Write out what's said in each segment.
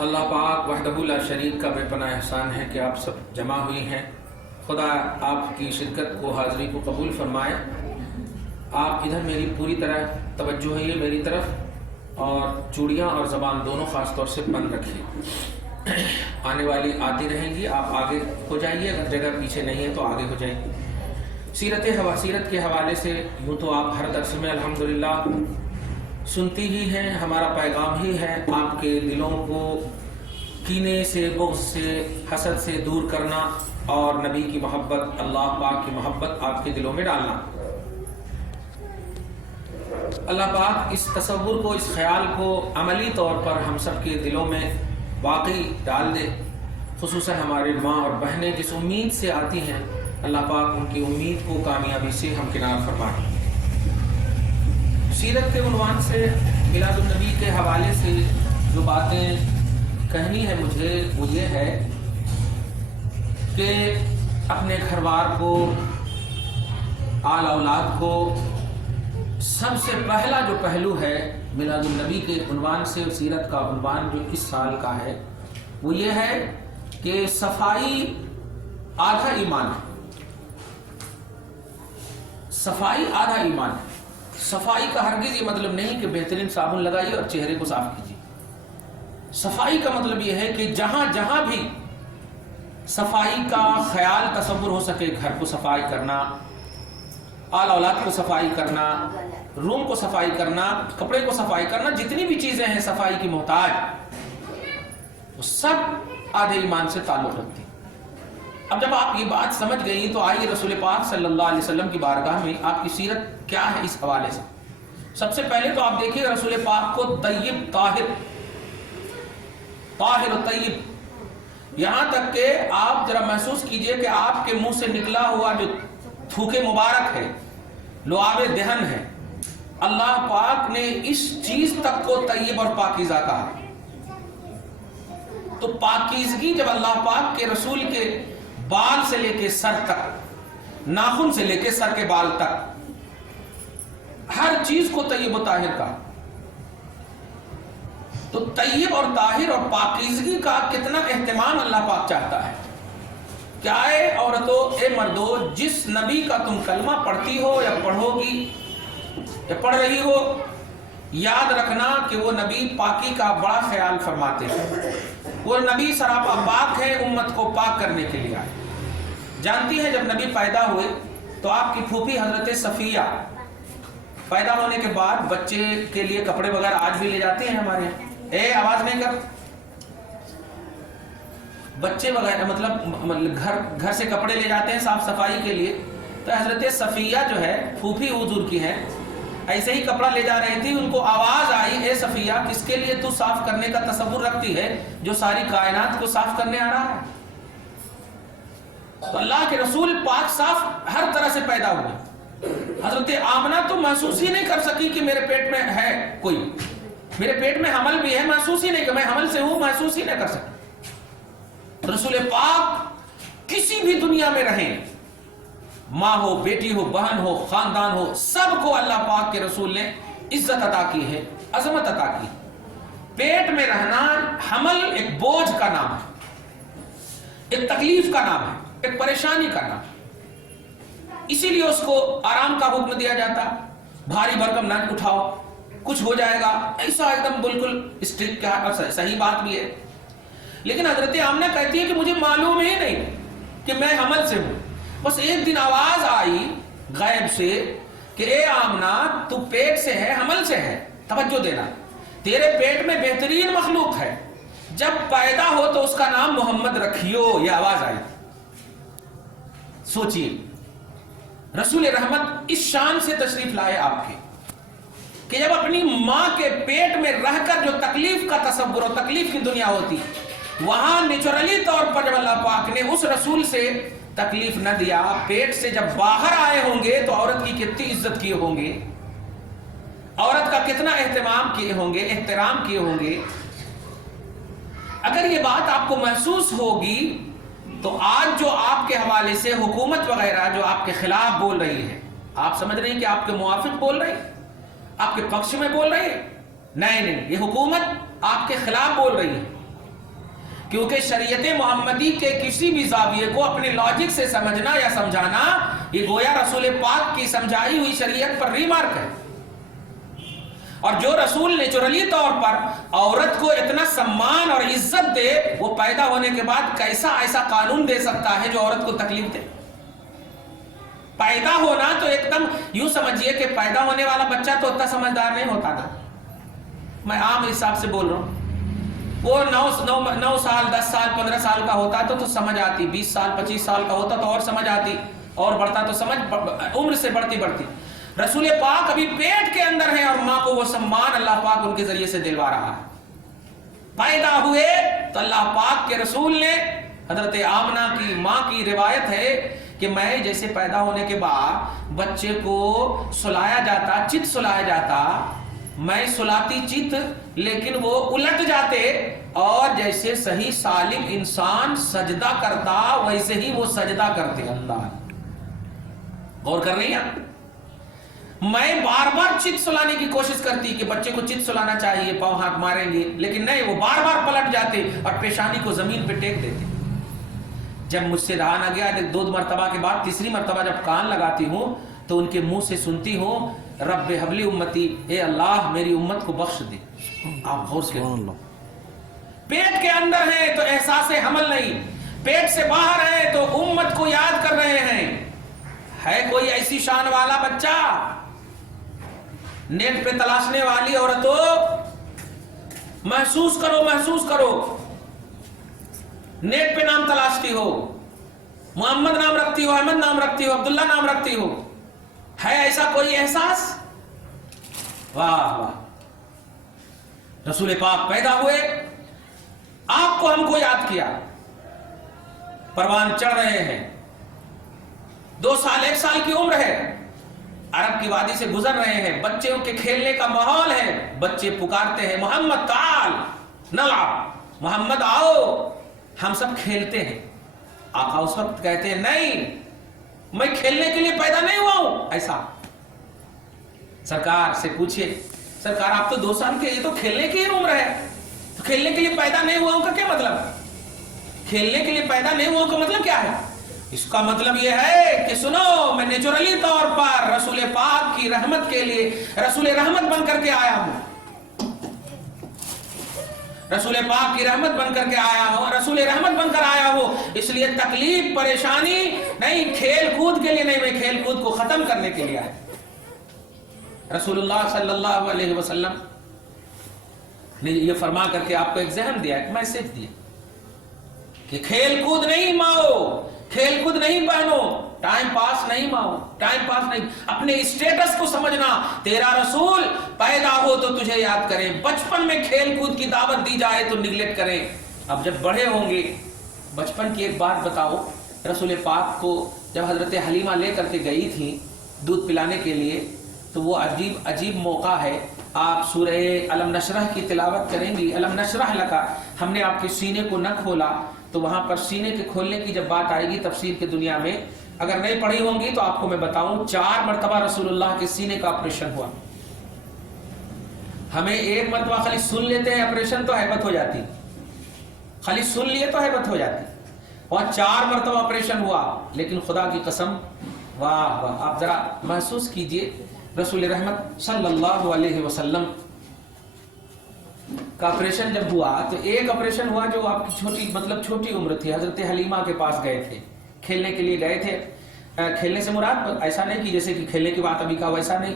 اللہ پاک وحدہ لا شریک کا بے پناہ احسان ہے کہ آپ سب جمع ہوئی ہیں۔ خدا آپ کی شرکت کو، حاضری کو قبول فرمائے۔ آپ ادھر میری پوری طرح توجہ ہے میری طرف، اور چوڑیاں اور زبان دونوں خاص طور سے بند رکھیے۔ آنے والی آتی رہیں گی، آپ آگے ہو جائیے، اگر جگہ پیچھے نہیں ہے تو آگے ہو جائیے۔ سیرت کے حوالے سے یوں تو آپ ہر درس میں الحمدللہ سنتی ہی ہیں، ہمارا پیغام ہی ہے آپ کے دلوں کو کینے سے، بغض سے، حسد سے دور کرنا اور نبی کی محبت، اللہ پاک کی محبت آپ کے دلوں میں ڈالنا۔ اللہ پاک اس تصور کو، اس خیال کو عملی طور پر ہم سب کے دلوں میں واقعی ڈال دے، خصوصاً ہمارے ماں اور بہنیں جس امید سے آتی ہیں، اللہ پاک ان کی امید کو کامیابی سے ہمکنار فرمائے۔ سیرت کے عنوان سے، میلاد النبی کے حوالے سے جو باتیں کہنی ہے مجھے، وہ یہ ہے کہ اپنے گھر بار کو، آل اولاد کو، سب سے پہلا جو پہلو ہے میلاد النبی کے عنوان سے، سیرت کا عنوان جو اس سال کا ہے، وہ یہ ہے کہ صفائی آدھا ایمان ہے۔ صفائی آدھا ایمان ہے۔ صفائی کا ہرگز یہ مطلب نہیں کہ بہترین صابن لگائیے اور چہرے کو صاف کیجیے۔ صفائی کا مطلب یہ ہے کہ جہاں جہاں بھی صفائی کا خیال تصور ہو سکے، گھر کو صفائی کرنا، آل اولاد کو صفائی کرنا، روم کو صفائی کرنا، کپڑے کو صفائی کرنا، جتنی بھی چیزیں ہیں صفائی کی محتاج، وہ سب آدھے ایمان سے تعلق رکھتی ہیں۔ اب جب آپ یہ بات سمجھ گئی تو آئیے رسول پاک صلی اللہ علیہ وسلم کی بارگاہ میں آپ کی سیرت کیا ہے اس حوالے سے۔ سب سے پہلے تو آپ دیکھیے رسول پاک کو طیب، طاہر و طیب، یہاں تک کہ آپ ذرا محسوس کیجئے کہ آپ کے منہ سے نکلا ہوا جو تھوک مبارک ہے، لعاب دہن ہے، اللہ پاک نے اس چیز تک کو طیب اور پاکیزہ کہا۔ تو پاکیزگی جب اللہ پاک کے رسول کے بال سے لے کے سر تک، ناخن سے لے کے سر کے بال تک، ہر چیز کو طیب و طاہر کہا۔ تو طیب اور طاہر اور پاکیزگی کا کتنا اہتمام اللہ پاک چاہتا ہے۔ کیا اے عورتوں، اے مردوں، جس نبی کا تم کلمہ پڑھتی ہو یا پڑھو گی یا پڑھ رہی ہو، یاد رکھنا کہ وہ نبی پاکی کا بڑا خیال فرماتے ہیں۔ وہ نبی سراپا پاک ہے، امت کو پاک کرنے کے لیے آئے۔ جانتی ہیں جب نبی پیدا ہوئے تو آپ کی پھوپھی حضرت صفیہ پیدا ہونے کے بعد بچے کے لیے کپڑے وغیرہ آج بھی لے جاتے ہیں ہمارے یہاں، اے آواز نہیں کر، بچے وغیرہ مطلب گھر سے کپڑے لے جاتے ہیں صاف صفائی کے لیے، تو حضرت صفیہ جو ہے پھوپھی حضور کی ہے، ایسے ہی کپڑا لے جا رہی تھی، ان کو آواز آئی، اے صفیہ کس کے لیے تو صاف کرنے کا تصور رکھتی ہے جو ساری کائنات کو صاف کرنے آ رہا ہے؟ تو اللہ کے رسول پاک صاف ہر طرح سے پیدا ہوئے۔ حضرت آمنہ تو محسوس ہی نہیں کر سکی کہ میرے پیٹ میں ہے کوئی، میرے پیٹ میں حمل بھی ہے، محسوس ہی نہیں کہ میں حمل سے ہوں، محسوس ہی نہیں کر سکی۔ رسول پاک کسی بھی دنیا میں رہیں، ماں ہو، بیٹی ہو، بہن ہو، خاندان ہو، سب کو اللہ پاک کے رسول نے عزت عطا کی ہے، عظمت عطا کی۔ پیٹ میں رہنا، حمل ایک بوجھ کا نام ہے، ایک تکلیف کا نام ہے، ایک پریشانی کا نام ہے۔ اسی لیے اس کو آرام کا حکم دیا جاتا، بھاری بھرکم نہ اٹھاؤ، کچھ ہو جائے گا، ایسا ایک دم بالکل اسٹرکٹ کا، اور صحیح بات بھی ہے۔ لیکن حضرت آمنہ کہتی ہے کہ مجھے معلوم ہی نہیں کہ میں حمل سے ہوں، بس ایک دن آواز آئی غیب سے کہ اے آمنہ تو پیٹ سے ہے، حمل سے ہے، توجہ دینا، تیرے پیٹ میں بہترین مخلوق ہے، جب پیدا ہو تو اس کا نام محمد رکھیو، یہ آواز آئی۔ سوچئے رسول رحمت اس شان سے تشریف لائے آپ کے کہ جب اپنی ماں کے پیٹ میں رہ کر جو تکلیف کا تصور اور تکلیف کی دنیا ہوتی، وہاں نیچرلی طور پر جب اللہ پاک نے اس رسول سے تکلیف نہ دیا، پیٹ سے جب باہر آئے ہوں گے تو عورت کی کتنی عزت کیے ہوں گے، عورت کا کتنا اہتمام کیے ہوں گے، احترام کیے ہوں گے۔ اگر یہ بات آپ کو محسوس ہوگی تو آج جو آپ کے حوالے سے حکومت وغیرہ جو آپ کے خلاف بول رہی ہے، آپ سمجھ رہے ہیں کہ آپ کے موافق بول رہی ہے، آپ کے پکش میں بول رہی ہے؟ نہیں، یہ حکومت آپ کے خلاف بول رہی ہے، کیونکہ شریعت محمدی کے کسی بھی زاویے کو اپنے لاجک سے سمجھنا یا سمجھانا یہ گویا رسول پاک کی سمجھائی ہوئی شریعت پر ریمارک ہے. اور جو رسول نیچرلی طور پر عورت کو اتنا سمان اور عزت دے وہ پیدا ہونے کے بعد کیسا ایسا قانون دے سکتا ہے جو عورت کو تکلیف دے؟ پیدا ہونا تو ایک دم یوں سمجھیے کہ پیدا ہونے والا بچہ تو اتنا سمجھدار نہیں ہوتا نا. میں عام حساب سے بول رہا ہوں. وہ 9 سال 10 سال 15 سال کا ہوتا تو سمجھ آتی. 20 سال 25 سال کا ہوتا تو اور سمجھ آتی, اور بڑھتا تو سمجھ عمر سے بڑھتی. رسول پاک ابھی پیٹ کے اندر ہے اور ماں کو وہ سمان اللہ پاک ان کے ذریعے سے دلوا رہا ہے. پیدا ہوئے تو اللہ پاک کے رسول نے, حضرت آمنہ کی ماں کی روایت ہے کہ میں جیسے پیدا ہونے کے بعد بچے کو سلایا جاتا, چت سلایا جاتا, میں سلاتی چت لیکن وہ الٹ جاتے, اور جیسے صحیح سالم انسان سجدہ کرتا ویسے ہی وہ سجدہ کرتے. اللہ غور کر رہی ہیں؟ میں بار بار چت سلانے کی کوشش کرتی کہ بچے کو چت سلانا چاہیے, پاؤں ہاتھ ماریں گے, لیکن نہیں, وہ بار بار پلٹ جاتے اور پیشانی کو زمین پہ ٹیک دیتے. جب مجھ سے رہا نہ گیا 2 مرتبہ کے بعد تیسری مرتبہ جب کان لگاتی ہوں تو ان کے منہ سے سنتی ہوں رب حبلی امتی, اے اللہ میری امت کو بخش دے. آپ غور سے پیٹ کے اندر ہیں تو احساس حمل نہیں, پیٹ سے باہر ہے تو امت کو یاد کر رہے ہیں. ہے کوئی ایسی شان والا بچہ؟ نیٹ پہ تلاشنے والی عورتوں محسوس کرو, نیٹ پہ نام تلاشتی ہو, محمد نام رکھتی ہو, احمد نام رکھتی ہو, عبداللہ نام رکھتی ہو, ہے ایسا کوئی احساس؟ واہ واہ. رسول پاک پیدا ہوئے, آپ کو ہم کو یاد کیا, پروان چڑھ رہے ہیں, 2 سال 1 سال کی عمر ہے, عرب کی وادی سے گزر رہے ہیں, بچوں کے کھیلنے کا ماحول ہے, بچے پکارتے ہیں محمد تعال نلعب, محمد آؤ ہم سب کھیلتے ہیں. آقا اس وقت کہتے ہیں نہیں, میں کھیلنے کے لیے پیدا نہیں ہوا ہوں. ایسا سرکار سے پوچھئے, سرکار آپ تو 2 سال کے, یہ تو کھیلنے کی عمر ہے, تو کھیلنے کے لیے پیدا نہیں ہوا ہوں کا کیا مطلب؟ کھیلنے کے لیے پیدا نہیں ہوا ہوں کا مطلب کیا ہے؟ اس کا مطلب یہ ہے کہ سنو, میں نیچرلی طور پر رسول پاک کی رحمت کے لیے رسول رحمت بن کر کے آیا ہوں, رسول پاک کی رحمت بن کر کے آیا ہوں, رسول رحمت بن کر آیا ہوں. اس لیے تکلیف پریشانی نہیں, کھیل کود کے لیے نہیں, میں کھیل کود کو ختم کرنے کے لیے آیا. رسول اللہ صلی اللہ علیہ وسلم نے یہ فرما کر کے آپ کو ایک ذہن دیا, ایک میسج دیا کہ کھیل کود نہیں ماؤ, کھیل کود نہیں بہنو, ٹائم پاس نہیں ماؤ, ٹائم پاس نہیں. اپنے اسٹیٹس کو سمجھنا, تیرا رسول پیدا ہو تو تجھے یاد کریں, بچپن میں کھیل کود کی دعوت دی جائے تو نگلیکٹ کریں. اب جب بڑے ہوں گے, بچپن کی ایک بات بتاؤ, رسول پاک کو جب حضرت حلیمہ لے کر کے گئی تھی دودھ پلانے کے لیے, تو وہ عجیب موقع ہے. آپ سورہ علم نشرح کی تلاوت کریں گی, علم نشرح لکا, ہم نے آپ کے سینے کو نہ کھولا, تو وہاں پر سینے کے کھولنے کی جب بات آئے گی تفسیر کے دنیا میں, اگر نہیں پڑھی ہوں گی تو آپ کو میں بتاؤں 4 مرتبہ رسول اللہ کے سینے کا آپریشن ہوا. ہمیں 1 مرتبہ خالی سن لیتے ہیں آپریشن تو ہیبت ہو جاتی, خالی سن لیے تو ہیبت ہو جاتی, وہاں 4 مرتبہ آپریشن ہوا. لیکن خدا کی قسم, واہ واہ, آپ ذرا محسوس کیجئے, رسول رحمت صلی اللہ علیہ وسلم کا آپریشن جب ہوا تو ایک آپریشن ہوا جو آپ کی چھوٹی عمر تھی, حضرت حلیمہ کے پاس گئے تھے, کھیلنے کے لیے گئے تھے. کھیلنے سے مراد ایسا نہیں کہ جیسے کہ کھیلنے کی بات ابھی کا, ویسا نہیں,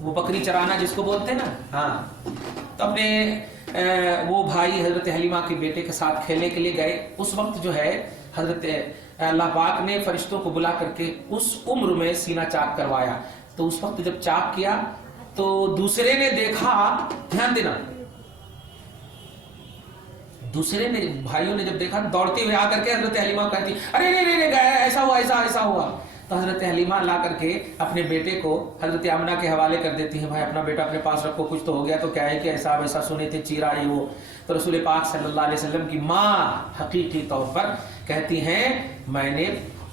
وہ بکری چرانا جس کو بولتے ہیں نا, ہاں, تو اپنے وہ بھائی حضرت حلیمہ کے بیٹے کے ساتھ کھیلنے کے لیے گئے. اس وقت جو ہے حضرت اللہ پاک نے فرشتوں کو بلا کر کے اس عمر میں سینہ چاک کروایا. تو اس وقت جب چاک کیا تو دوسرے نے دیکھا, دھیان دینا, دوسرے نے, بھائیوں نے جب دیکھا دوڑتے ہوئے آ کر کے حضرت حلیمہ کہتی ارے نہیں ایسا ہوا, ایسا ہوا. تو حضرت حلیمہ لا کر کے اپنے بیٹے کو حضرت آمنہ کے حوالے کر دیتی ہیں, بھائی اپنا بیٹا اپنے پاس رکھو, کچھ تو ہو گیا تو کیا ہے کہ ایسا ویسا سنے تھے, چیرا یہ وہ. تو رسول پاک صلی اللہ علیہ وسلم کی ماں حقیقی طور پر کہتی ہیں میں نے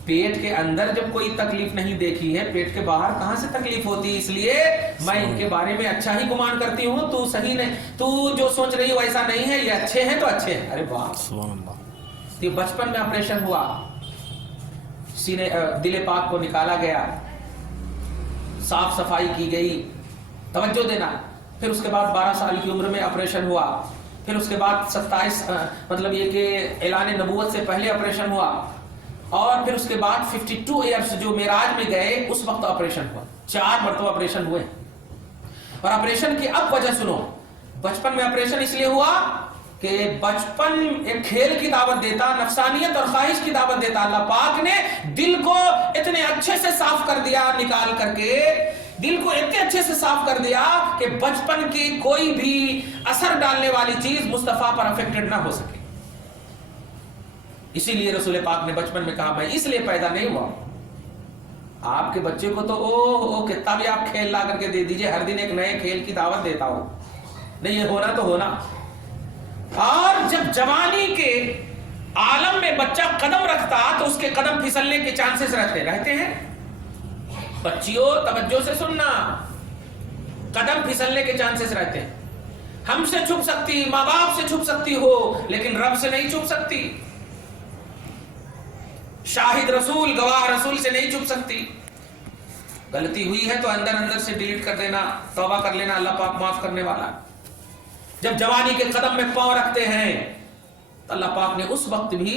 پیٹ کے اندر جب کوئی تکلیف نہیں دیکھی ہے، پیٹ کے باہر کہاں سے تکلیف ہوتی ہے؟ اس لیے میں ان کے بارے میں اچھا ہی گمان کرتی ہوں، تو صحیح نہیں، تو جو سوچ رہی ہو ایسا نہیں ہے، یہ اچھے ہیں تو اچھے ہیں۔ ارے واہ، سبحان اللہ۔ یہ بچپن میں آپریشن ہوا، سینے دل پاک کو نکالا گیا، صاف صفائی کی گئی، توجہ دینا۔ پھر اس کے بعد 12 سال کی عمر میں آپریشن ہوا، پھر اس کے بعد 27 مطلب یہ کہ اعلان نبوت سے پہلے آپریشن ہوا، اور پھر اس کے بعد 52 ایئرس جو معراج میں گئے اس وقت آپریشن ہوا۔ 4 مرتبہ آپریشن ہوئے۔ اور آپریشن کی اب وجہ سنو، بچپن میں آپریشن اس لیے ہوا کہ بچپن ایک کھیل کی دعوت دیتا، نفسانیت اور خواہش کی دعوت دیتا۔ اللہ پاک نے دل کو اتنے اچھے سے صاف کر دیا، نکال کر کے دل کو اتنے اچھے سے صاف کر دیا کہ بچپن کی کوئی بھی اثر ڈالنے والی چیز مصطفیٰ پر افیکٹڈ نہ ہو سکے۔ اسی لیے رسول پاک نے بچپن میں کہا میں اس لیے پیدا نہیں ہوا۔ آپ کے بچے کو تو کتنا بھی آپ کھیل لا کر کے دے دیجئے، ہر دن ایک نئے کھیل کی دعوت دیتا ہو، نہیں یہ ہونا تو ہونا۔ اور جب جوانی کے عالم میں بچہ قدم رکھتا تو اس کے قدم پھسلنے کے چانسز رہتے ہیں۔ بچیوں توجہ سے سننا، قدم پھسلنے کے چانسز رہتے ہیں۔ ہم سے چھپ سکتی، ماں باپ سے چھپ سکتی ہو، لیکن رب سے نہیں چھپ سکتی، شاہد رسول گواہ رسول سے نہیں چھپ سکتی۔ غلطی ہوئی ہے تو اندر سے ڈیلیٹ کر دینا، توبہ کر لینا، اللہ پاک معاف کرنے والا۔ جب جوانی کے قدم میں پاؤں رکھتے ہیں تو اللہ پاک نے اس وقت بھی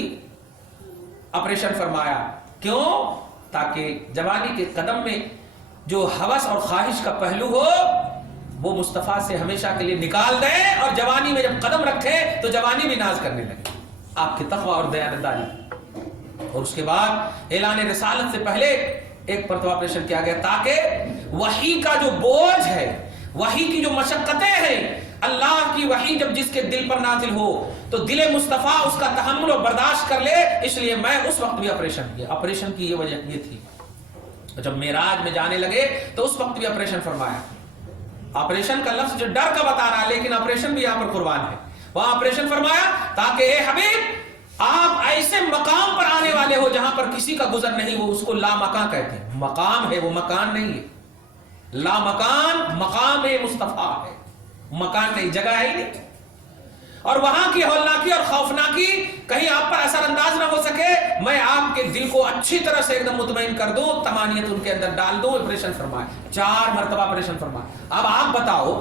آپریشن فرمایا۔ کیوں؟ تاکہ جوانی کے قدم میں جو ہوس اور خواہش کا پہلو ہو وہ مصطفیٰ سے ہمیشہ کے لیے نکال دیں، اور جوانی میں جب قدم رکھیں تو جوانی بھی ناز کرنے لگے آپ کی تقوی اور دیانتداری۔ اور اس کے بعد اعلان رسالت سے پہلے ایک مرتبہ آپریشن کیا گیا تاکہ وحی کا جو بوجھ ہے، وحی کی جو مشقتیں ہیں، اللہ کی وحی جب جس کے دل پر نازل ہو تو دل مصطفیٰ اس کا تحمل و برداشت کر لے۔ اس لیے میں اس وقت بھی آپریشن کیا۔ آپریشن کی یہ وجہ یہ تھی، جب معراج میں جانے لگے تو اس وقت بھی آپریشن فرمایا۔ آپریشن کا لفظ جو ڈر کا بتا رہا ہے، لیکن آپریشن بھی یہاں پر قربان ہے۔ وہاں آپریشن فرمایا تاکہ اے حبیب آپ ایسے مقام پر آنے والے ہو جہاں پر کسی کا گزر نہیں، وہ اس کو لا مکان کہتے ہیں۔ مقام ہے وہ مکان نہیں ہے، لا مکان مقام مصطفیٰ ہے، مکان نہیں، جگہ ہے ہی نہیں۔ اور وہاں کی ہولناکی اور خوفناکی کہیں آپ پر اثر انداز نہ ہو سکے، میں آپ کے دل کو اچھی طرح سے ایک دم مطمئن کر دوں، طمانینت ان کے اندر ڈال دوں۔ آپریشن فرمایا، 4 مرتبہ آپریشن فرمایا۔ اب آپ بتاؤ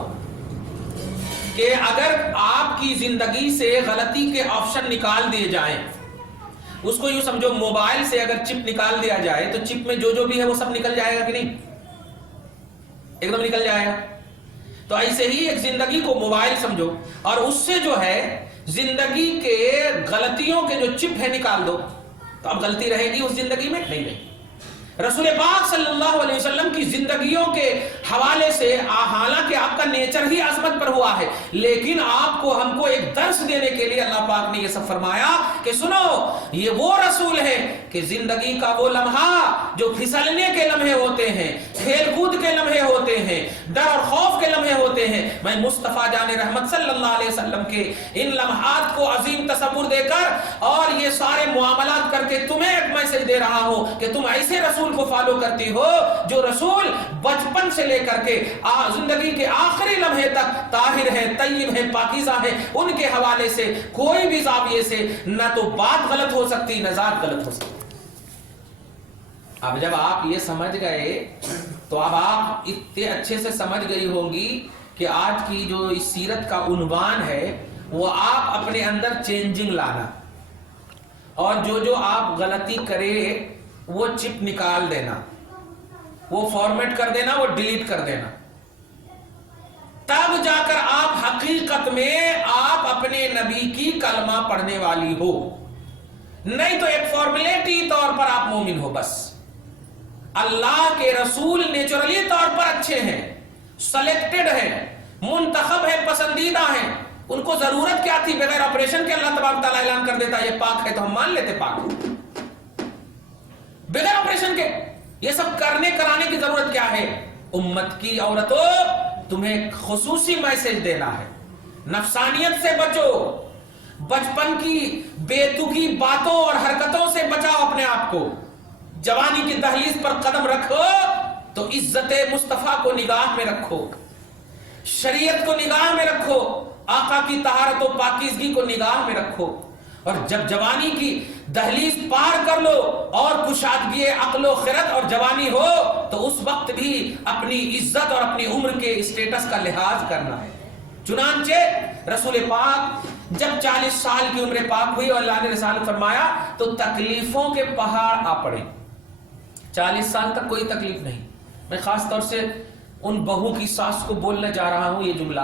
کہ اگر آپ کی زندگی سے غلطی کے آپشن نکال دیے جائیں، اس کو یوں سمجھو موبائل سے اگر چپ نکال دیا جائے تو چپ میں جو بھی ہے وہ سب نکل جائے گا کہ نہیں؟ ایک دم نکل جائے گا۔ تو ایسے ہی ایک زندگی کو موبائل سمجھو، اور اس سے جو ہے زندگی کے غلطیوں کے جو چپ ہے نکال دو، تو اب غلطی رہے گی اس زندگی میں؟ نہیں رہے۔ رسول پاک صلی اللہ علیہ وسلم کی زندگیوں کے حوالے سے حالانکہ آپ کا نیچر ہی عظمت پر ہوا ہے، لیکن آپ کو ہم کو ایک درس دینے کے لیے اللہ پاک نے یہ سب فرمایا کہ سنو، یہ وہ رسول ہے کہ زندگی کا وہ لمحہ جو پھسلنے کے لمحے ہوتے ہیں، کھیل کود کے لمحے ہوتے ہیں، ڈر اور خوف کے لمحے ہوتے ہیں، میں مصطفیٰ جان رحمت صلی اللہ علیہ وسلم کے ان لمحات کو عظیم تصور دے کر اور یہ سارے معاملات کر کے تمہیں ایک میسج دے رہا ہوں کہ تم ایسے رسول کو فالو کرتی ہو جو رسول بچپن سے لے کر کے زندگی کے آخری لمحے تک طاہر ہے، طیب ہے، پاکیزہ ہے۔ ان کے حوالے سے کوئی بھی زاویے سے نہ تو بات غلط ہو سکتی نہ ذات غلط ہو سکتی۔ اب جب آپ یہ سمجھ گئے تو اب آپ اتنے اچھے سے سمجھ گئی ہوں گی کہ آج کی جو اس سیرت کا عنوان ہے وہ آپ اپنے اندر چینجنگ لانا، اور جو آپ غلطی کرے وہ چپ نکال دینا، وہ فارمیٹ کر دینا، وہ ڈیلیٹ کر دینا، تب جا کر آپ حقیقت میں آپ اپنے نبی کی کلمہ پڑھنے والی ہو، نہیں تو ایک فارمیلیٹی طور پر آپ مومن ہو بس۔ اللہ کے رسول نیچرلی طور پر اچھے ہیں، سلیکٹڈ ہیں، منتخب ہیں، پسندیدہ ہیں، ان کو ضرورت کیا تھی؟ بغیر آپریشن کے اللہ تبارک تعالیٰ اعلان کر دیتا یہ پاک ہے تو ہم مان لیتے پاک، بغیر آپریشن کے یہ سب کرنے کرانے کی ضرورت کیا ہے؟ امت کی عورتوں تمہیں خصوصی میسج دینا ہے، نفسانیت سے بچو، بچپن کی بے تکی باتوں اور حرکتوں سے بچاؤ اپنے آپ کو، جوانی کی دہلیز پر قدم رکھو تو عزت مصطفیٰ کو نگاہ میں رکھو، شریعت کو نگاہ میں رکھو، آقا کی طہارت و پاکیزگی کو نگاہ میں رکھو، اور جب جوانی کی دہلیز پار کر لو اور کشادگی عقل و خرد اور جوانی ہو تو اس وقت بھی اپنی عزت اور اپنی عمر کے اسٹیٹس کا لحاظ کرنا ہے۔ چنانچہ رسول پاک جب 40 سال کی عمر پاک ہوئی اور اللہ نے رسالت فرمایا تو تکلیفوں کے پہاڑ آ پڑے۔ 40 سال تک کوئی تکلیف نہیں۔ میں خاص طور سے ان بہو کی ساس کو بولنے جا رہا ہوں یہ جملہ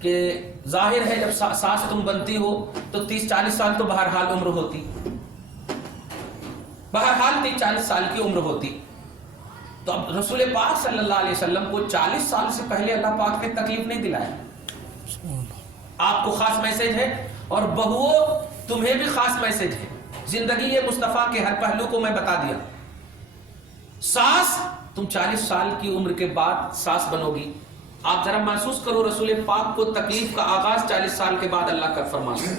کہ ظاہر ہے جب ساس تم بنتی ہو تو 30-40 سال تو بہرحال عمر ہوتی، بہرحال 30-40 سال کی عمر ہوتی۔ تو اب رسول پاک صلی اللہ علیہ وسلم کو 40 سال سے پہلے اللہ پاک نے تکلیف نہیں دلایا۔ آپ کو خاص میسج ہے اور بہوؤں تمہیں بھی خاص میسج ہے۔ زندگی یہ مصطفیٰ کے ہر پہلو کو میں بتا دیا۔ ساس تم 40 سال کی عمر کے بعد ساس بنو گی۔ آپ ذرا محسوس کرو رسول پاک کو تکلیف کا آغاز 40 سال کے بعد اللہ کا فرمایا۔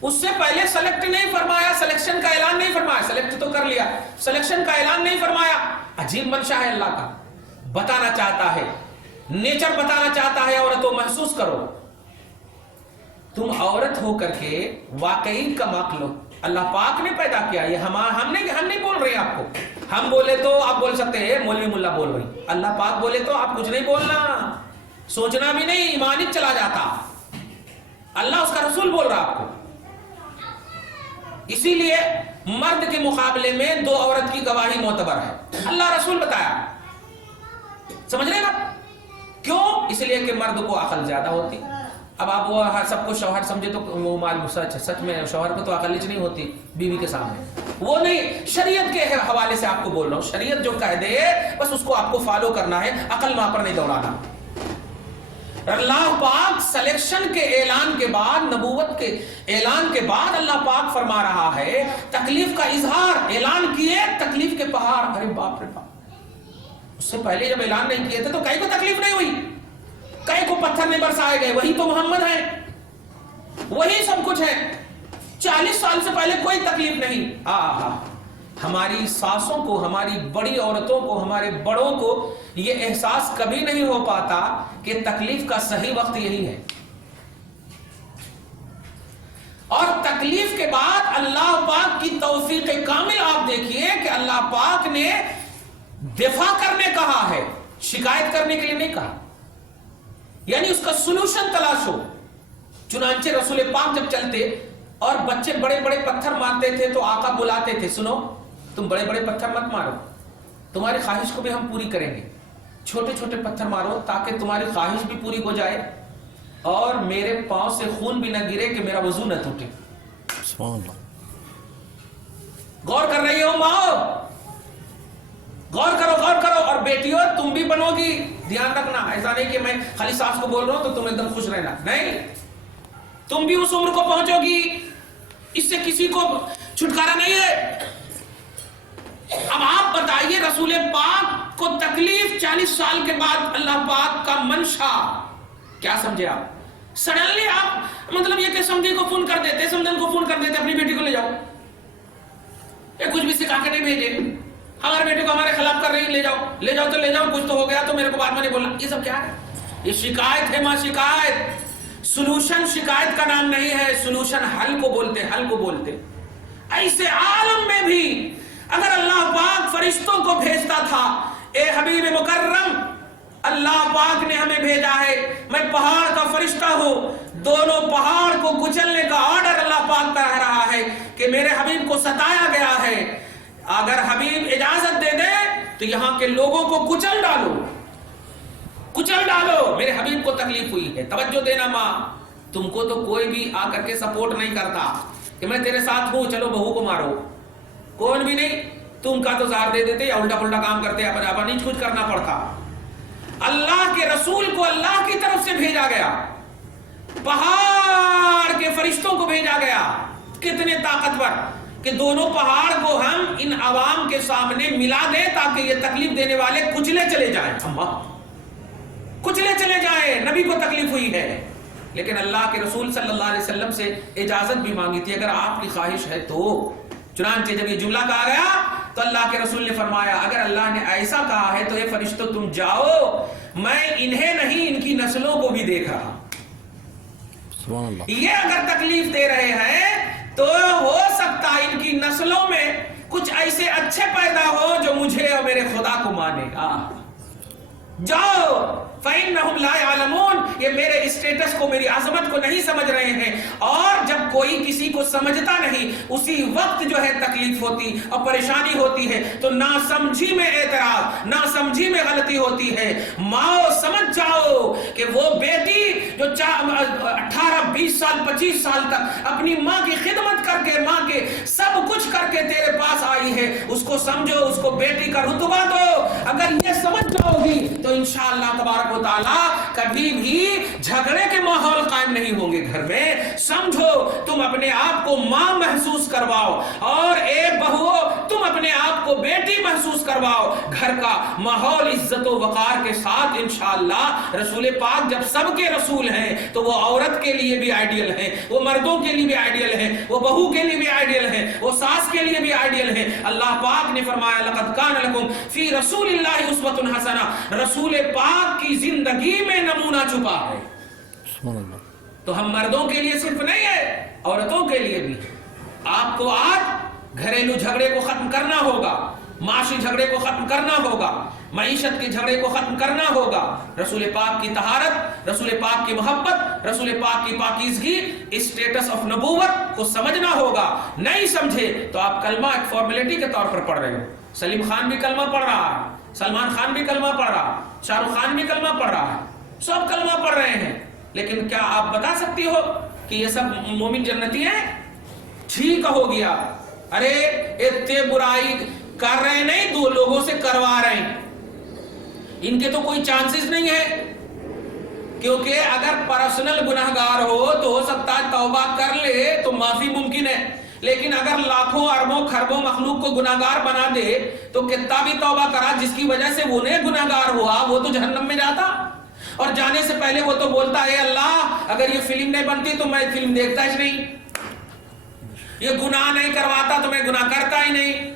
اس سے پہلے سلیکٹ نہیں فرمایا، سلیکشن کا اعلان نہیں فرمایا، سلیکٹ تو کر لیا، سلیکشن کا اعلان نہیں فرمایا۔ عجیب منشا ہے اللہ کا، بتانا چاہتا ہے، نیچر بتانا چاہتا ہے عورتوں محسوس کرو، تم عورت ہو کر کے واقعی کم عقل ہو، اللہ پاک نے پیدا کیا۔ یہ ہم نہیں بول رہے آپ کو، ہم بولے تو آپ بول سکتے ہیں مولوی ملا بول رہی، اللہ پاک بولے تو آپ کچھ نہیں بولنا، سوچنا بھی نہیں، ایمان ہی چلا جاتا۔ اللہ اس کا رسول بول رہا آپ کو۔ اسی لیے مرد کے مقابلے میں 2 عورت کی گواہی معتبر ہے، اللہ رسول بتایا، سمجھ رہے نا؟ کیوں؟ اس لیے کہ مرد کو عقل زیادہ ہوتی۔ اب آپ وہ سب کو شوہر سمجھے تو وہ معلوم سچ میں شوہر کو تو عقل ہی نہیں ہوتی بیوی کے سامنے، وہ نہیں، شریعت کے حوالے سے آپ کو بول رہا ہوں، شریعت جو کہہ دے بس اس کو آپ کو فالو کرنا ہے، عقل وہاں پر نہیں دوڑانا۔ اللہ پاک سلیکشن کے اعلان کے بعد، نبوت کے اعلان کے بعد اللہ پاک فرما رہا ہے تکلیف کا اظہار، اعلان کیے تکلیف کے پہاڑ، ارے باپ رے باپ۔ اس سے پہلے جب اعلان نہیں کیے تھے تو کہیں کو تکلیف نہیں ہوئی، کہیں کو پتھر نہیں برسائے گئے، وہی تو محمد ہیں، وہی سب کچھ ہے۔ 40 سال سے پہلے کوئی تکلیف نہیں۔ ہماری ساسوں کو، ہماری بڑی عورتوں کو، ہمارے بڑوں کو یہ احساس کبھی نہیں ہو پاتا کہ تکلیف کا صحیح وقت یہی ہے۔ اور تکلیف کے بعد اللہ پاک کی توفیق کامل آپ دیکھیے کہ اللہ پاک نے دفاع کرنے کہا ہے، شکایت کرنے کے لیے نہیں کہا، یعنی اس کا سلوشن تلاش ہو۔ چنانچہ رسول پاک جب چلتے اور بچے بڑے بڑے پتھر مارتے تھے تو آقا بلاتے تھے، سنو تم بڑے بڑے پتھر مت مارو، تمہاری خواہش کو بھی ہم پوری کریں گے، چھوٹے چھوٹے پتھر مارو تاکہ تمہاری خواہش بھی پوری ہو جائے اور میرے پاؤں سے خون بھی نہ گرے کہ میرا وضو نہ ٹوٹے۔ سبحان اللہ۔ غور کر رہی ہو ماں، غور کرو، اور بیٹیوں تم بھی بنو گی، دھیان رکھنا، ایسا نہیں کہ میں خالی ساس کو بول رہا ہوں تو تم ایک دم خوش رہنا، نہیں، تم بھی اس عمر کو پہنچو گی، اس سے کسی کو چھٹکارا نہیں ہے۔ اب آپ بتائیے رسول پاک کو تکلیف 40 سال کے بعد اللہ پاک کا منشا کیا سمجھے آپ؟ سڈنلی آپ مطلب یہ کہ سمجھے کو فون کر دیتے، سمجھن کو فون کر دیتے اپنی بیٹی کو لے جاؤ، یہ کچھ بھی سکھا کے نہیں بھیجے، ہمارے بیٹے کو ہمارے خلاف کر رہی، لے جاؤ تو لے جاؤ، کچھ تو ہو گیا تو میرے کو بعد میں نہیں بولنا، یہ سب کیا ہے؟ یہ شکایت ہے ماں، شکایت۔ سلوشن شکایت کا نام نہیں ہے، سلوشن حل کو بولتے۔ ایسے عالم میں بھی اگر اللہ پاک فرشتوں کو بھیجتا تھا، اے حبیب مکرم اللہ پاک نے ہمیں بھیجا ہے، میں پہاڑ کا فرشتہ ہوں، دونوں پہاڑ کو کچلنے کا آرڈر اللہ پاک کا رہا ہے کہ میرے حبیب کو ستایا گیا ہے، اگر حبیب اجازت دے دے تو یہاں کے لوگوں کو کچل ڈالو، میرے حبیب کو تکلیف ہوئی ہے۔ توجہ دینا ماں، تم کو تو کوئی بھی آ کر کے سپورٹ نہیں کرتا کہ میں تیرے ساتھ ہوں چلو بہو کو مارو، کون بھی نہیں، تم کا تو زار دے دیتے یا الٹا پلٹا کام کرتے، اپنا نہیں کچھ کرنا پڑتا۔ اللہ کے رسول کو اللہ کی طرف سے بھیجا گیا، پہاڑ کے فرشتوں کو بھیجا گیا، کتنے طاقتور کہ دونوں پہاڑ کو ہم ان عوام کے سامنے ملا دیں تاکہ یہ تکلیف دینے والے کچلے چلے جائیں۔ نبی کو تکلیف ہوئی ہے لیکن اللہ کے رسول صلی اللہ علیہ وسلم سے اجازت بھی مانگی تھی، اگر آپ کی خواہش ہے تو چنانچہ جب یہ جملہ کہا گیا تو اللہ کے رسول نے فرمایا اگر اللہ نے ایسا کہا ہے تو اے فرشتوں تم جاؤ، میں انہیں نہیں ان کی نسلوں کو بھی دیکھ رہا. سبحان اللہ. یہ اگر تکلیف دے رہے ہیں تو ہو سکتا ہے ان کی نسلوں میں کچھ ایسے اچھے پیدا ہو جو مجھے اور میرے خدا کو مانے. جاؤ فَإِنَّهُمْ لَا يَعْلَمُونَ، یہ میرے اسٹیٹس کو، میری عظمت کو نہیں سمجھ رہے ہیں. اور جب کوئی کسی کو سمجھتا نہیں اسی وقت جو ہے تکلیف ہوتی اور پریشانی ہوتی ہے تو ناسمجھی میں اعتراض، ناسمجھی میں غلطی ہوتی ہے. ماں سمجھ جاؤ کہ وہ بیٹی جو 18 20 سال 25 سال تک اپنی ماں کی خدمت کر کے، ماں کے سب کچھ کر کے تیرے پاس آئی ہے، اس کو سمجھو، اس کو بیٹی کا رتبہ دو. اگر یہ سمجھ جاؤ گی تو انشاءاللہ تبارک و تعالیٰ کبھی بھی جھگڑے کے ماحول قائم نہیں ہوں گے گھر میں. سمجھو، تم اپنے آپ کو ماں محسوس کرواؤ اور اے بہو تم اپنے آپ کو بیٹی محسوس کرواؤ. گھر کا ماحول عزت و وقار کے ساتھ انشاءاللہ. رسول پاک جب سب کے رسول ہیں تو وہ عورت کے لیے بھی آئیڈیل ہیں، وہ مردوں کے لیے بھی آئیڈیل ہیں، وہ بہو کے لیے بھی آئیڈیل ہیں، وہ ساس کے لیے بھی آئیڈیل ہیں. اللہ پاک نے فرمایا لقد کان لکم فی رسول اللہ اسوۃ حسنہ، رسول پاک کی زندگی میں نمونہ چھپا ہے. سبحان اللہ. تو ہم مردوں کے لیے صرف نہیں ہے، عورتوں کے لیے بھی. آپ کو آج گھریلو جھگڑے کو ختم کرنا ہوگا، معاشی جھگڑے کو ختم کرنا ہوگا، معیشت کے جھگڑے کو ختم کرنا ہوگا. رسول پاک کی طہارت، رسول پاک کی محبت، رسول پاک کی پاکیزگی، اسٹیٹس آف نبوت کو سمجھنا ہوگا. نہیں سمجھے تو آپ کلمہ ایک فارمیلٹی کے طور پر پڑھ رہے ہو. سلیم خان بھی کلمہ پڑھ رہا ہے، سلمان خان بھی کلمہ پڑھ رہا ہے، شاہ رخ خان بھی کلمہ پڑھ رہا ہے، سب کلمہ پڑھ رہے ہیں. لیکن کیا آپ بتا سکتی ہو کہ یہ سب مومن جنتی ہیں؟ ٹھیک ہو گیا، ارے اتنے برائی کر رہے نہیں، دو لوگوں سے کروا رہے ہیں، ان کے تو کوئی چانسز نہیں ہے. کیونکہ اگر پرسنل گناہگار ہو تو ہو سکتا ہے توبہ کر لے تو معافی ممکن ہے، لیکن اگر لاکھوں اربوں خربوں مخلوق کو گناہگار بنا دے تو کتنا بھی توبہ کرا جس کی وجہ سے وہ گناہگار ہوا وہ تو جہنم میں جاتا. اور جانے سے پہلے وہ تو بولتا ہے اللہ اگر یہ فلم نہیں بنتی تو میں فلم دیکھتا ہی نہیں، یہ گناہ نہیں کرواتا تو میں گناہ کرتا ہی نہیں.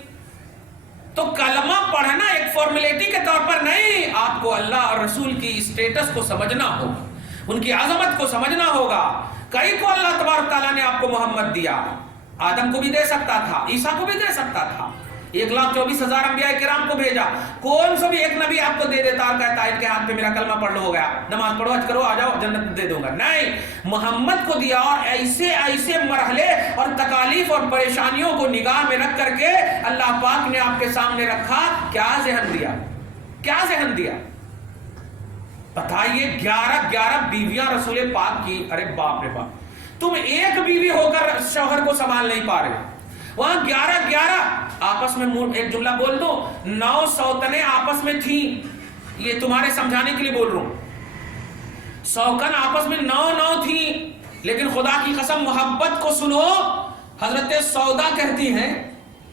تو کلمہ پڑھنا ایک فارمیلٹی کے طور پر نہیں، آپ کو اللہ اور رسول کی اسٹیٹس کو سمجھنا ہوگا، ان کی عظمت کو سمجھنا ہوگا. کئی کو اللہ تبارک تعالیٰ نے آپ کو محمد دیا، آدم کو بھی دے سکتا تھا، عیسیٰ کو بھی دے سکتا تھا، 1,24,000 انبیاء کرام کو بھیجا. کون سا بھی ایک نبی آپ کو دے دیتا اور کہتا ہے ان کے ہاتھ پہ میرا کلمہ پڑھ لو ہو گیا، نماز پڑھو حج کرو آ جاؤ جنت دے دوں گا. نہیں، محمد کو دیا اور ایسے ایسے مرحلے اور تکالیف اور پریشانیوں کو نگاہ میں رکھ کر کے اللہ پاک نے آپ کے سامنے رکھا. کیا ذہن دیا، کیا ذہن دیا؟ بتائیے 11 بیویاں رسول پاک کی. ارے باپ رے باپ، تم ایک بیوی ہو کر شوہر کو سنبھال نہیں پا رہے، وہاں 11 آپس میں. ایک جملہ بول دو، 9 سوتنیں آپس میں تھیں، یہ تمہارے سمجھانے کے لیے بول رہا ہوں. سوکن آپس میں 9 تھیں، لیکن خدا کی قسم محبت کو سنو. حضرت سودا کہتی ہیں،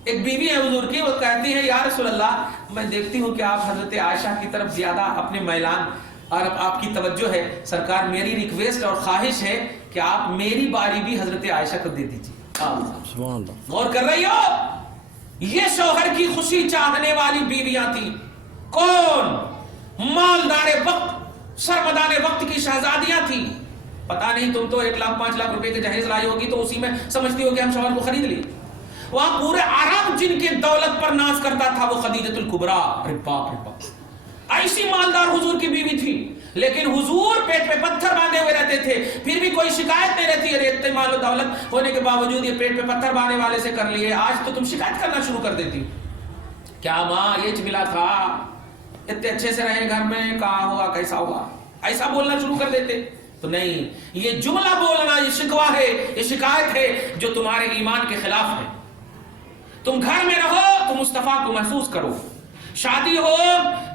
ایک بیوی ہے حضور کی، وہ کہتی ہے یا رسول اللہ میں دیکھتی ہوں کہ آپ حضرت عائشہ کی طرف زیادہ اپنے میلان اور آپ کی توجہ ہے، سرکار میری ریکویسٹ اور خواہش ہے کہ آپ میری باری بھی حضرت عائشہ کو دے دیجیے. سبحان اللہ. غور کر رہی ہو؟ یہ شوہر کی خوشی چاہنے والی بیویاں تھی. کون؟ مالدار وقت، سرمدار وقت کی شہزادیاں تھی. پتا نہیں تم تو 1,05,00,000 روپے کے جہیز لائی ہوگی تو اسی میں سمجھتی ہو کہ ہم شوہر کو خرید لی. وہاں پورے عرب جن کے دولت پر ناز کرتا تھا وہ خدیجۃ الکبریٰ. ارے باپ رے باپ، ایسی مالدار حضور کی بیوی تھی، لیکن حضور پیٹ پہ پتھر باندھے ہوئے رہتے تھے، پھر بھی کوئی شکایت نہیں رہتی. ارے اتنے مال و دولت ہونے کے باوجود یہ پیٹ پہ پتھر باندھنے والے سے کر لیے، آج تو تم شکایت کرنا شروع کر دیتی. کیا ماں یہ ملا تھا، اتنے اچھے سے رہے گھر میں، کہاں ہوا کیسا ہوا، ایسا بولنا شروع کر دیتے. تو نہیں، یہ جملہ بولنا یہ شکوہ ہے، یہ شکایت ہے جو تمہارے ایمان کے خلاف ہے. تم گھر میں رہو تو مصطفیٰ کو محسوس کرو، شادی ہو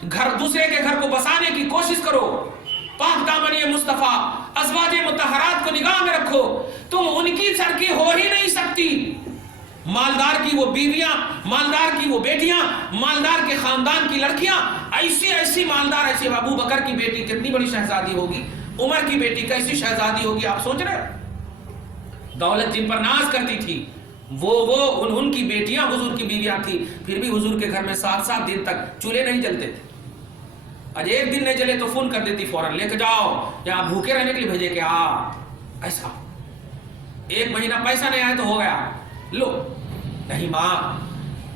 گھر دوسرے کے گھر کو بسانے کی کوشش کرو، پاک دامنی مصطفیٰ ازواج مطہرات کو نگاہ میں رکھو. تم ان کی سرکی ہو ہی نہیں سکتی. مالدار کی وہ بیویاں، مالدار کی وہ بیٹیاں، مالدار کے خاندان کی لڑکیاں، ایسی مالدار، ایسی ابو بکر کی بیٹی کتنی بڑی شہزادی ہوگی، عمر کی بیٹی کیسی شہزادی ہوگی، آپ سوچ رہے ہو؟ دولت جن پر ناز کرتی تھی وہ ان کی بیٹیاں حضور کی بیویاں تھی، پھر بھی حضور کے گھر میں 7 دن تک چولہے نہیں جلتے تھے. آج ایک دن نہیں جلے تو فون کر دیتی فوراً، لے کے جاؤ یہاں بھوکے رہنے کے لیے بھیجے کہ ایسا 1 مہینہ پیسہ نہیں آیا تو ہو گیا لو. نہیں ماں،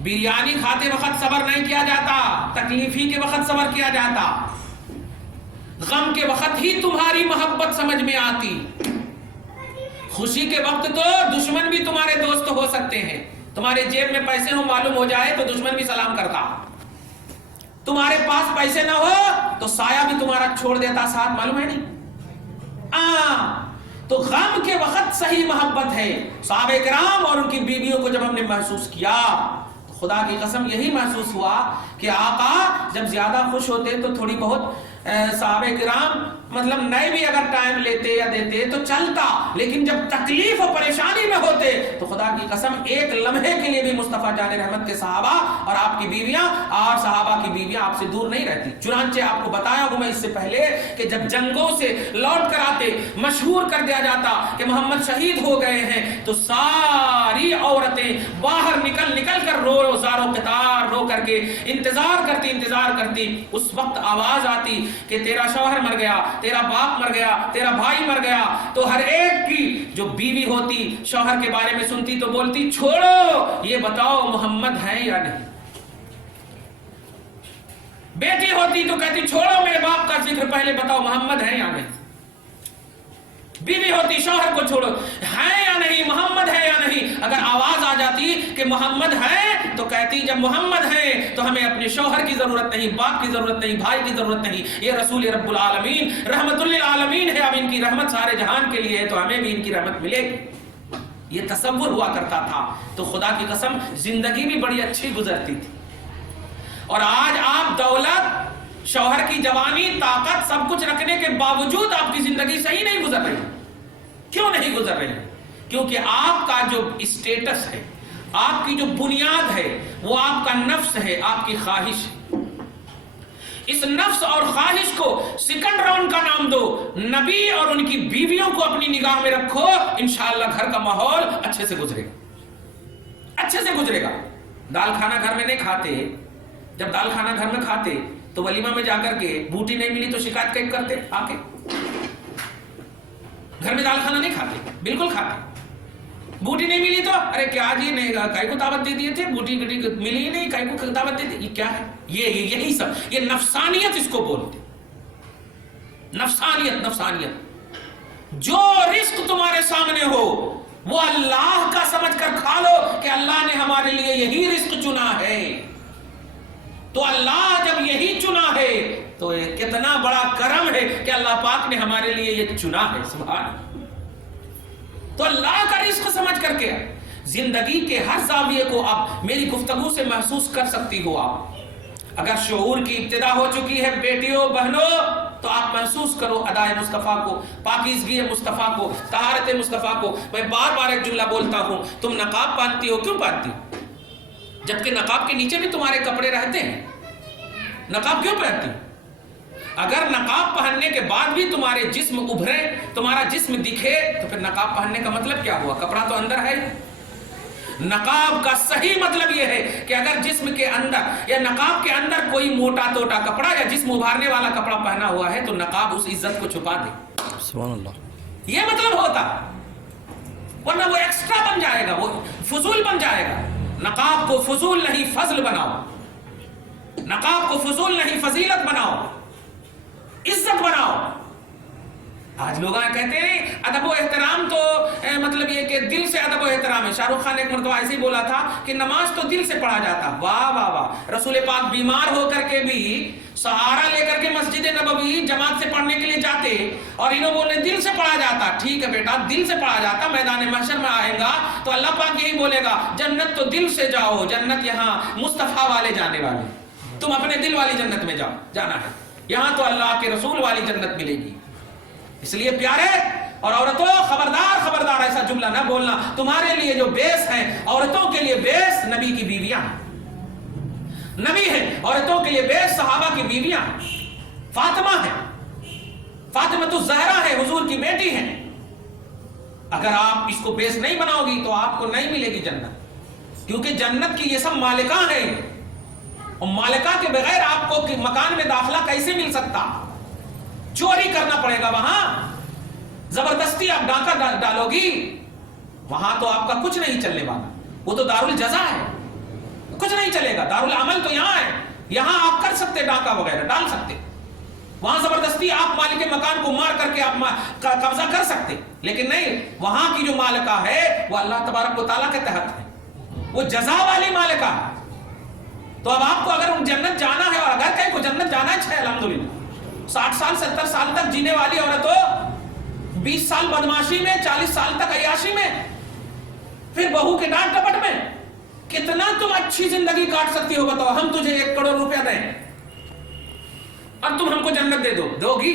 بریانی کھاتے وقت صبر نہیں کیا جاتا، تکلیفی کے وقت صبر کیا جاتا. غم کے وقت ہی تمہاری محبت سمجھ میں آتی. خوشی کے وقت تو دشمن بھی تمہارے دوست ہو سکتے ہیں. تمہارے جیب میں پیسے ہو معلوم ہو جائے تو دشمن بھی سلام کرتا. تمہارے پاس پیسے نہ ہو تو سایہ بھی تمہارا چھوڑ دیتا ساتھ، معلوم ہے نہیں. تو غم کے وقت صحیح محبت ہے. صحابہ کرام اور ان کی بیویوں کو جب ہم نے محسوس کیا تو خدا کی قسم یہی محسوس ہوا کہ آقا جب زیادہ خوش ہوتے تو تھوڑی بہت صحابہ کرام مطلب نئے بھی اگر ٹائم لیتے یا دیتے تو چلتا، لیکن جب تکلیف و پریشانی میں ہوتے تو خدا کی قسم ایک لمحے کے لیے بھی مصطفیٰ جان رحمت کے صحابہ اور آپ کی بیویاں اور صحابہ کی بیویاں آپ سے دور نہیں رہتی. چنانچہ آپ کو بتایا ہوں میں اس سے پہلے کہ جب جنگوں سے لوٹ کر آتے مشہور کر دیا جاتا کہ محمد شہید ہو گئے ہیں تو ساری عورتیں باہر نکل کر رو زاروں قطار رو کر کے انتظار کرتی. اس وقت آواز آتی کہ تیرا شوہر مر گیا، تیرا باپ مر گیا، تیرا بھائی مر گیا. تو ہر ایک کی جو بیوی ہوتی شوہر کے بارے میں سنتی تو بولتی چھوڑو یہ بتاؤ محمد ہے یا نہیں. بیٹی ہوتی تو کہتی چھوڑو میرے باپ کا ذکر، پہلے بتاؤ محمد ہے یا نہیں. بیوی ہوتی شوہر کو چھوڑو ہے یا نہیں، محمد ہے یا نہیں. اگر آواز آ جاتی کہ محمد ہے تو کہتی جب محمد ہے تو ہمیں اپنے شوہر کی ضرورت نہیں، باپ کی ضرورت نہیں، بھائی کی ضرورت نہیں. یہ رسول رب العالمین رحمت للعالمین ہے، اب ان کی رحمت سارے جہان کے لیے ہے تو ہمیں بھی ان کی رحمت ملے گی. یہ تصور ہوا کرتا تھا. تو خدا کی قسم زندگی بھی بڑی اچھی گزرتی تھی. اور آج آپ دولت، شوہر کی جوانی، طاقت سب کچھ رکھنے کے باوجود آپ کی زندگی صحیح نہیں گزر رہی. کیوں نہیں گزر رہی؟ کیونکہ آپ کا جو اسٹیٹس ہے، آپ کی جو بنیاد ہے وہ آپ کا نفس ہے، آپ کی خواہش ہے. اس نفس اور خواہش کو سیکنڈ راؤنڈ کا نام دو. نبی اور ان کی بیویوں کو اپنی نگاہ میں رکھو، انشاءاللہ گھر کا ماحول اچھے سے گزرے گا، اچھے سے گزرے گا. دال کھانا گھر میں نہیں کھاتے. جب دال کھانا گھر میں کھاتے تو ولیمہ میں جا کر کے بوٹی نہیں ملی تو شکایت کیوں کرتے؟ آ کے گھر میں دال کھانا نہیں کھاتے، بالکل کھاتے. بوٹی نہیں ملی تو ارے کیا جی نہیں کائی کو دعوت دے دیے تھے، بوٹی ملی ہی نہیں، کائی کو دعوت دے دی. یہ کیا ہے؟ یہی سب، یہ نفسانیت اس کو بولتے. نفسانیت. جو رزق تمہارے سامنے ہو وہ اللہ کا سمجھ کر کھا لو کہ اللہ نے ہمارے لیے یہی رزق چنا ہے. تو اللہ جب یہی چنا ہے تو کتنا بڑا کرم ہے کہ اللہ پاک نے ہمارے لیے یہ چنا ہے. سبحان. تو اللہ کا رزق سمجھ کر کے زندگی کے ہر زاویے کو آپ میری گفتگو سے محسوس کر سکتی ہو. آپ اگر شعور کی ابتدا ہو چکی ہے بیٹیوں بہنوں تو آپ محسوس کرو ادائے مصطفیٰ کو، پاکیزگی مصطفیٰ کو، طہارت مصطفیٰ کو. میں بار بار ایک جملہ بولتا ہوں، تم نقاب پہنتی ہو، کیوں پہنتی ہو؟ جبکہ نقاب کے نیچے بھی تمہارے کپڑے رہتے ہیں. نقاب کیوں پہنتی؟ اگر نقاب پہننے کے بعد بھی تمہارے جسم ابھرے، تمہارا جسم دکھے تو پھر نقاب پہننے کا مطلب کیا ہوا؟ کپڑا تو اندر ہے. نقاب کا صحیح مطلب یہ ہے کہ اگر جسم کے اندر یا نقاب کے اندر کوئی موٹا توٹا کپڑا یا جسم ابھارنے والا کپڑا پہنا ہوا ہے تو نقاب اس عزت کو چھپا دے. سبحان اللہ. یہ مطلب ہوتا، ورنہ وہ ایکسٹرا بن جائے گا، وہ فضول بن جائے گا. نقاب کو فضول نہیں فضل بناؤ، نقاب کو فضول نہیں فضیلت بناؤ، عزت بناؤ. آج لوگ کہتے ہیں ادب و احترام تو مطلب یہ کہ دل سے ادب و احترام ہے. شاہ رخ خان ایک مرتبہ ایسے ہی بولا تھا کہ نماز تو دل سے پڑھا جاتا. واہ واہ واہ. رسول پاک بیمار ہو کر کے بھی سہارا لے کر کے مسجد نبوی جماعت سے پڑھنے کے لیے جاتے اور انہوں بولے دل سے پڑھا جاتا. ٹھیک ہے بیٹا دل سے پڑھا جاتا، میدان محشر میں آئے گا تو اللہ پاک یہی بولے گا جنت تو دل سے جاؤ، جنت یہاں مصطفیٰ والے جانے والے، تم اپنے دل والی جنت میں جانا ہے. یہاں تو اللہ کے رسول والی جنت ملے گی. اس لیے پیارے اور عورتوں خبردار ایسا جملہ نہ بولنا. تمہارے لیے جو بیس ہیں، عورتوں کے لیے بیس نبی کی بیویاں ہیں، نبی ہیں. عورتوں کے لیے بیس صحابہ کی بیویاں ہیں. فاطمہ ہے، فاطمہ الزہرا ہے، حضور کی بیٹی ہیں. اگر آپ اس کو بیس نہیں بناؤ گی تو آپ کو نہیں ملے گی جنت، کیونکہ جنت کی یہ سب مالکاں ہیں، اور مالکہ کے بغیر آپ کو مکان میں داخلہ کیسے مل سکتا؟ چوری کرنا پڑے گا وہاں، زبردستی آپ ڈاکہ ڈالو گی، وہاں تو آپ کا کچھ نہیں چلنے والا، وہ تو دارالجزا ہے، کچھ نہیں چلے گا۔ دارالعمل تو یہاں ہے، یہاں آپ کر سکتے ڈاکہ وغیرہ ڈال سکتے، وہاں زبردستی آپ مالک مکان کو مار کر کے آپ قبضہ کر سکتے، لیکن نہیں، وہاں کی جو مالکہ ہے وہ اللہ تبارک و تعالیٰ کے تحت ہے، وہ جزا والی مالکہ ہے۔ تو اب آپ کو اگر جنت جانا ہے، اور اگر کہیں کو جنت جانا ہے الحمدللہ، 60 سال 70 سال تک جینے والی عورت ہو، 20 سال بدماشی میں، 40 سال تک عیاشی میں، پھر بہو کے ڈانٹ ڈپٹ میں، کتنا تم اچھی زندگی کاٹ سکتی ہو؟ بتاؤ، ہم تجھے 1 کروڑ روپیہ دیں اور تم ہم کو جنت دے دو گی؟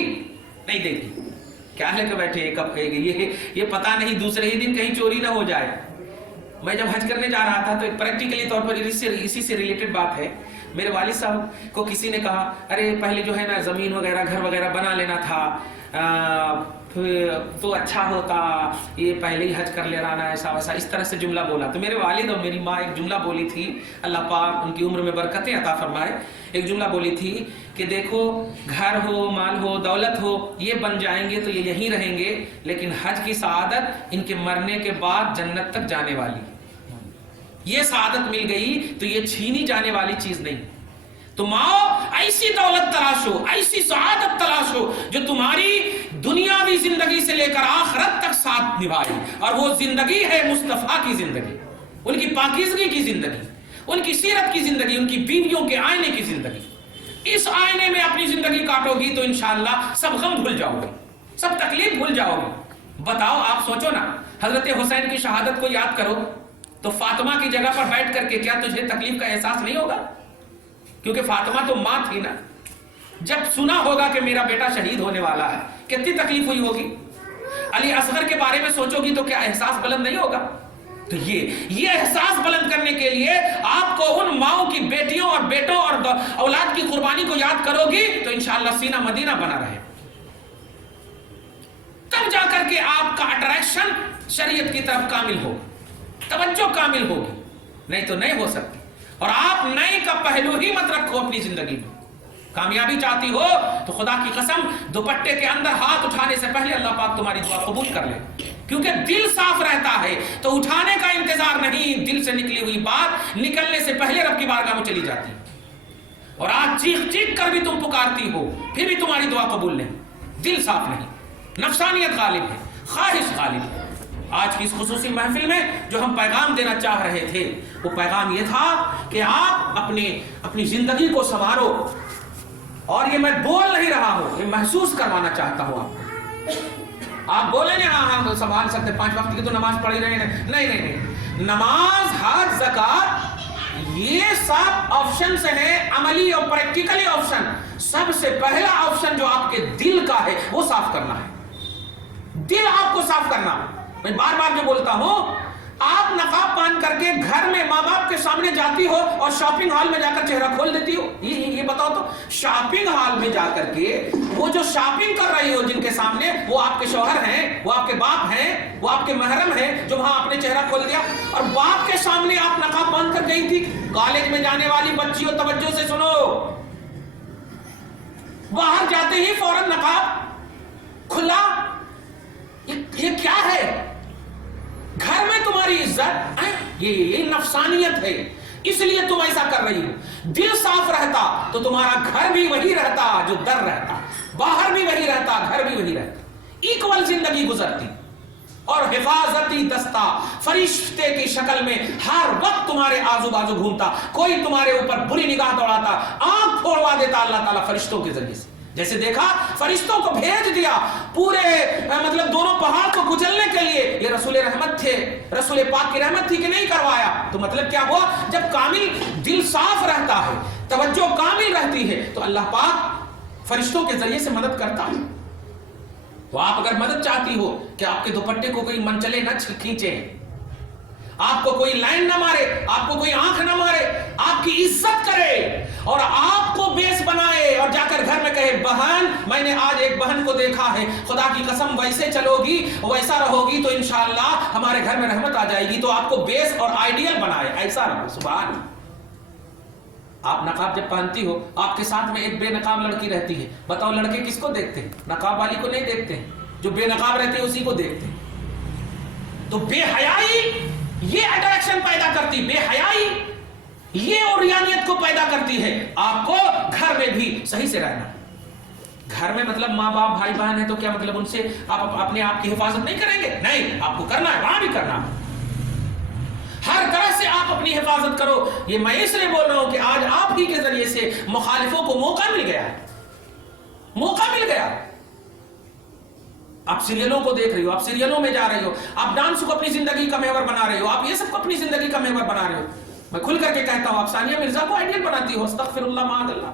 نہیں دے گی۔ کیا لے کے بیٹھے کب کہے گی؟ یہ پتہ نہیں دوسرے ہی دن کہیں چوری نہ ہو جائے۔ میں جب حج کرنے جا رہا تھا تو ایک پریکٹیکلی طور پر اسی سے ریلیٹڈ بات ہے، میرے والد صاحب کو کسی نے کہا ارے پہلے جو ہے نا زمین وغیرہ گھر وغیرہ بنا لینا تھا تو اچھا ہوتا، یہ پہلے ہی حج کر لے رہا نا، ایسا ویسا اس طرح سے جملہ بولا۔ تو میرے والد اور میری ماں ایک جملہ بولی تھی، اللہ پاک ان کی عمر میں برکتیں عطا فرمائے، ایک جملہ بولی تھی کہ دیکھو گھر ہو، مال ہو، دولت ہو، یہ بن جائیں گے تو یہ یہیں رہیں گے، لیکن حج کی سعادت ان کے مرنے کے بعد جنت تک جانے والی، یہ سعادت مل گئی تو یہ چھینی جانے والی چیز نہیں۔ تو ماں ایسی دولت تلاشو، ایسی سعادت تلاشو جو تمہاری دنیاوی زندگی سے لے کر آخرت تک ساتھ نبھائے، اور وہ زندگی ہے مصطفیٰ کی زندگی، ان کی پاکیزگی کی زندگی، ان کی سیرت کی زندگی، ان کی بیویوں کے آئینے کی زندگی۔ اس آئینے میں اپنی زندگی کاٹو گی تو انشاءاللہ سب غم بھول جاؤ گے، سب تکلیف بھول جاؤ گے۔ بتاؤ، آپ سوچو نا، حضرت حسین کی شہادت کو یاد کرو تو فاطمہ کی جگہ پر بیٹھ کر کے کیا تجھے تکلیف کا احساس نہیں ہوگا؟ کیونکہ فاطمہ تو ماں تھی نا، جب سنا ہوگا کہ میرا بیٹا شہید ہونے والا ہے کتنی تکلیف ہوئی ہوگی؟ علی اصغر کے بارے میں سوچو گی تو کیا احساس بلند نہیں ہوگا؟ تو یہ احساس بلند کرنے کے لیے آپ کو ان ماؤں کی بیٹیوں اور بیٹوں اور اولاد کی قربانی کو یاد کرو گی تو انشاءاللہ سینہ مدینہ بنا رہے، تب جا کر کے آپ کا اٹریکشن شریعت کی طرف کامل ہو، توجہ کامل ہوگی، نہیں تو نہیں ہو سکتی۔ اور آپ نئے کا پہلو ہی مت رکھو اپنی زندگی میں۔ کامیابی چاہتی ہو تو خدا کی قسم دوپٹے کے اندر ہاتھ اٹھانے سے پہلے اللہ پاک تمہاری دعا قبول کر لے، کیونکہ دل صاف رہتا ہے تو اٹھانے کا انتظار نہیں، دل سے نکلی ہوئی بات نکلنے سے پہلے رب کی بارگاہ میں چلی جاتی ہے۔ اور آج چیخ چیخ کر بھی تم پکارتی ہو پھر بھی تمہاری دعا قبول نہیں، دل صاف نہیں، نفسانیت غالب ہے، خواہش غالب ہے۔ آج کی اس خصوصی محفل میں جو ہم پیغام دینا چاہ رہے تھے وہ پیغام یہ تھا کہ آپ اپنی زندگی کو سنوارو، اور یہ میں بول نہیں رہا ہوں، یہ محسوس کروانا چاہتا ہوں آپ کو۔ آپ بولیں نا ہاں سنبھال سکتے، 5 وقت کی تو نماز پڑھی رہے ہیں، نہیں، نماز، حج، زکات یہ سب آپشن سے ہیں، عملی اور پریکٹیکلی آپشن۔ سب سے پہلا آپشن جو آپ کے دل کا ہے وہ صاف کرنا ہے، دل آپ کو صاف کرنا۔ میں بار بار جو بولتا ہوں، آپ نقاب پہن کر کے گھر میں ماں باپ کے سامنے جاتی ہو اور شاپنگ ہال میں جا کر چہرہ کھول دیتی ہو، یہ بتاؤ تو شاپنگ ہال میں جا کر کے وہ جو شاپنگ کر رہی ہو جن کے سامنے، وہ آپ کے شوہر ہیں، وہ آپ کے باپ ہیں، وہ آپ کے محرم ہیں، جو وہاں آپ نے چہرہ کھول دیا، اور باپ کے سامنے آپ نقاب پہن کر گئی تھی۔ کالج میں جانے والی بچیوں توجہ سے سنو، باہر جاتے ہی فوراً نقاب کھلا، یہ کیا ہے؟ گھر میں تمہاری عزت، یہ نفسانیت ہے، اس لیے تم ایسا کر رہی ہو۔ دل صاف رہتا تو تمہارا گھر بھی وہی رہتا جو در رہتا، باہر بھی وہی رہتا، گھر بھی وہی رہتا، ایکول زندگی گزرتی، اور حفاظتی دستہ فرشتے کی شکل میں ہر وقت تمہارے آزو بازو گھومتا، کوئی تمہارے اوپر بری نگاہ دوڑاتا، آنکھ پھوڑوا دیتا اللہ تعالیٰ فرشتوں کے ذریعے سے۔ جیسے دیکھا فرشتوں کو بھیج دیا پورے دونوں پہاڑ کو کچلنے کے لیے، یہ رسول رحمت تھے، رسول پاک کی رحمت تھی کہ نہیں کروایا؟ تو مطلب کیا ہوا؟ جب کامل دل صاف رہتا ہے، توجہ کامل رہتی ہے تو اللہ پاک فرشتوں کے ذریعے سے مدد کرتا ہے۔ تو آپ اگر مدد چاہتی ہو کہ آپ کے دوپٹے کو کوئی منچلے نہ کھینچے، آپ کو کوئی لائن نہ مارے, آپ کو کوئی آنکھ نہ مارے, آپ کی عزت کرے اور آپ کو بیس بنائے اور جا کر گھر میں کہے بہن میں نے آج ایک بہن کو دیکھا ہے, خدا کی قسم ویسے چلو گی ویسا رہو گی تو انشاءاللہ ہمارے گھر میں رحمت آ جائے گی. تو آپ کو بیس اور آئیڈیل بنائے, ایسا رہو. سبحان اللہ. آپ نقاب جب پہنتی ہو, آپ کے ساتھ میں ایک بے نقاب لڑکی رہتی ہے, بتاؤ لڑکے کس کو دیکھتے ہیں؟ نقاب والی کو نہیں دیکھتے ہیں, جو بے نقاب رہتی ہے اسی کو دیکھتے ہیں. تو بے حیائی یہ اٹریکشن پیدا کرتی, بے حیائی یہ اوریانیت کو پیدا کرتی ہے. آپ کو گھر میں بھی صحیح سے رہنا. گھر میں مطلب ماں باپ بھائی بہن ہے تو کیا مطلب ان سے آپ اپنے آپ کی حفاظت نہیں کریں گے؟ نہیں, آپ کو کرنا ہے, وہاں بھی کرنا ہے. ہر طرح سے آپ اپنی حفاظت کرو. یہ میں اس لیے بول رہا ہوں کہ آج آپ ہی کے ذریعے سے مخالفوں کو موقع مل گیا ہے, موقع مل گیا. آپ سیریلوں کو دیکھ رہی ہو, آپ سیریلوں میں جا رہی ہو, آپ ڈانس کو اپنی زندگی کا محور بنا رہی ہو, آپ یہ سب کو اپنی زندگی کا محور بنا رہے ہو. میں کھل کر کے کہتا ہوں, آپ ثانیہ مرزا کو آئیڈیل بناتی ہو, استغفر اللہ معاذ اللہ.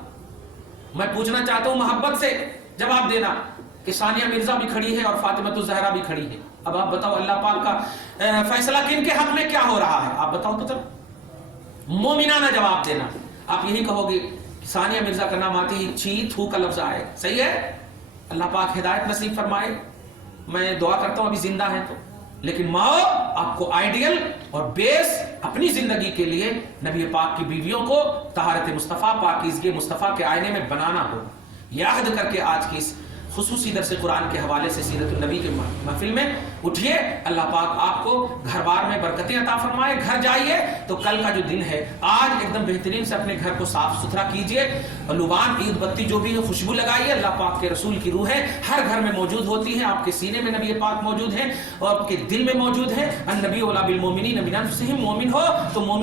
میں پوچھنا چاہتا ہوں محبت سے جواب دینا کہ ثانیہ مرزا بھی کھڑی ہے اور فاطمہ الزہرا بھی کھڑی ہے. اب آپ بتاؤ اللہ پاک کا فیصلہ کن کے حق میں کیا ہو رہا ہے؟ آپ بتاؤ تو چلو, مومنانہ جواب دینا. آپ یہی کہو گے ثانیہ مرزا کا نام آتے ہی چھی تھو کا لفظ آئے. صحیح ہے, اللہ پاک ہدایت نصیب فرمائے. میں دعا کرتا ہوں ابھی زندہ ہیں تو, لیکن ماں آپ کو آئیڈیل اور بیس اپنی زندگی کے لیے نبی پاک کی بیویوں کو طہارت مصطفیٰ, پاکیزگی مصطفیٰ کے آئینے میں بنانا ہوگا. یہ عہد کر کے آج کی اس خصوصی درس قرآن کے حوالے سے سیرت النبی کے محفل میں اٹھیے. اللہ پاک آپ کو گھر بار میں برکتیں عطا فرمائے. گھر جائیے تو کل کا جو دن ہے آج ایک دم بہترین سے اپنے گھر کو صاف ستھرا کیجیے. لبان عید بتی جو بھی ہے خوشبو لگائیے. اللہ پاک کے رسول کی روحیں ہر گھر میں موجود ہوتی ہیں. آپ کے سینے میں نبی پاک موجود ہیں اور آپ کے دل میں موجود ہیں. النبی اولی بالمؤمنین من انفسہم. مومن ہو تو مومن